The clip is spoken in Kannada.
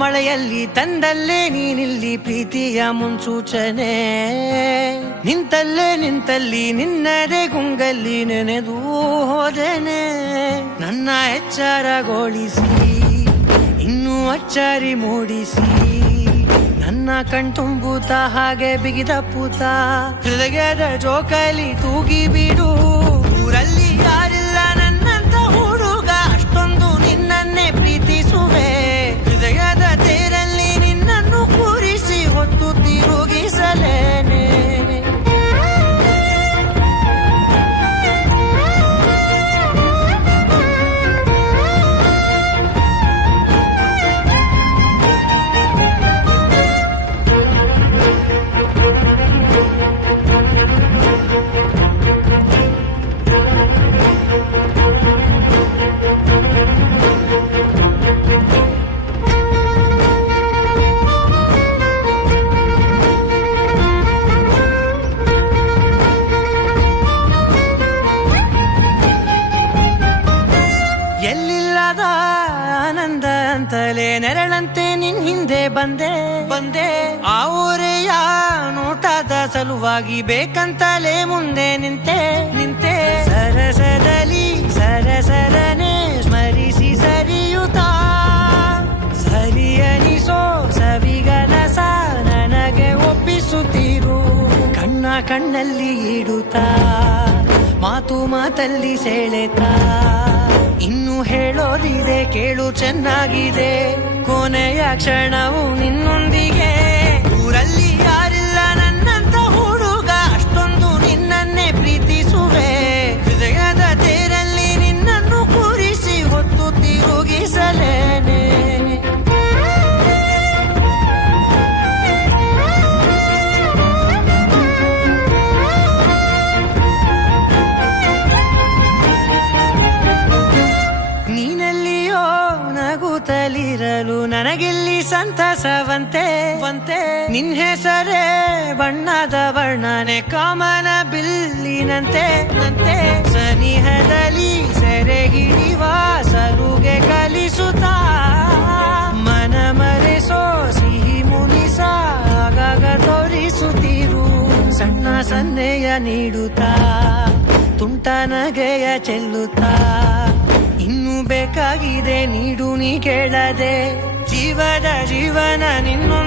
ಮಳೆಯಲ್ಲಿ ತಂದಲ್ಲೇ ನೀನಿಲ್ಲಿ ಪ್ರೀತಿಯ ಮುನ್ಸೂಚನೆ, ನಿಂತಲ್ಲಿ ನಿನ್ನದೇ ಗುಂಗಲ್ಲಿ ನೆನೆದು ಹೋದೆನೆ. ನನ್ನ ಎಚ್ಚರಗೊಳಿಸಿ ಇನ್ನೂ ಅಚ್ಚರಿ ಮೂಡಿಸಿ, ನನ್ನ ಕಣ್ತುಂಬುತ್ತ ಹಾಗೆ ಬಿಗಿದ ಪೂತ ಹೃದಯದ ಜೋಕಾಲಿ ತೂಗಿ ಬಿಡು. ಊರಲ್ಲಿ ಯಾರಿಲ್ಲ ನನ್ನಂತ ಹುಡುಗ, ಅಷ್ಟೊಂದು ನಿನ್ನನ್ನೇ ಪ್ರೀತಿಸುವೆ. ಹೃದಯದ ತೇರಲ್ಲಿ ನಿನ್ನನ್ನು ಕೂರಿಸಿ ಹೊತ್ತು ತಿರುಗಿಸಲೇನೆ. ಎಲ್ಲಿಲ್ಲದ ಆನಂದ ಅಂತಲೇ ನೆರಳಂತೆ ನಿನ್ ಹಿಂದೆ ಬಂದೆ. ಆ ಊರೆಯ ನೋಟದ ಸಲುವಾಗಿ ಬೇಕಂತಲೇ ಮುಂದೆ ನಿಂತೆ. ಸರಸದಲ್ಲಿ ಸರಸರನೆ ಸ್ಮರಿಸಿ ಸರಿಯುತ್ತಾ, ಸರಿಯನಿಸೋ ಸವಿಗನಸ ನನಗೆ ಒಪ್ಪಿಸುತ್ತಿರು. ಕಣ್ಣಲ್ಲಿ ಇಡುತ್ತಾ, ಮಾತಲ್ಲಿ ಸೆಳೆತಾ, ಇನ್ನು ಹೇಳೋದಿದೆ ಕೇಳು ಚೆನ್ನಾಗಿದೆ. ಕೊನೆಯ ಕ್ಷಣವು ನಿನ್ನೊಂದಿಗೆ. ಊರಲ್ಲಿ ಯಾರಿಲ್ಲ ನನ್ನಂತ ಹುಡುಗ, ಅಷ್ಟೊಂದು ನಿನ್ನನ್ನೇ ಪ್ರೀತಿಸುವೆ. ಹೃದಯದ ತೇರಲ್ಲಿ ನಿನ್ನನ್ನು ಕೂರಿಸಿ ಹೊತ್ತು ತಿರುಗಿಸಲೇನೆ. ನೀನೆಲ್ಲಿಯೋ ನಗುತ್ತಲಿರಲು ನನಗಿಲ್ಲಿ ಸಂತಸವಂತೆ. ನಿನ್ ಹೆಸರೇ ಬಣ್ಣದ ವರ್ಣನೆ ಕಾಮನ ಬಿಲ್ಲಿನಂತೆ. ಸನಿಹದಲ್ಲಿ ಸೆರೆ ಹಿಡಿವ ಸಲುಗೆ ಕಲಿಸುತ್ತಾ, ಮನ ಮರೆಸೋ ಸಿಹಿ ಮುನಿಸ ಆಗಾಗ ತೋರಿಸುತ್ತಿರು. ಸಣ್ಣ ಸನ್ನೆಯ ನೀಡುತ್ತಾ, ತುಂಟ ನಗೆಯ ಚೆಲ್ಲುತ್ತಾ, ಇನ್ನು ಬೇಕಾಗಿದೆ ನೀಡು ನೀ ಕೇಳದೆ. ಜೀವನ ನಿನ್ನೊಂದಿಗೆ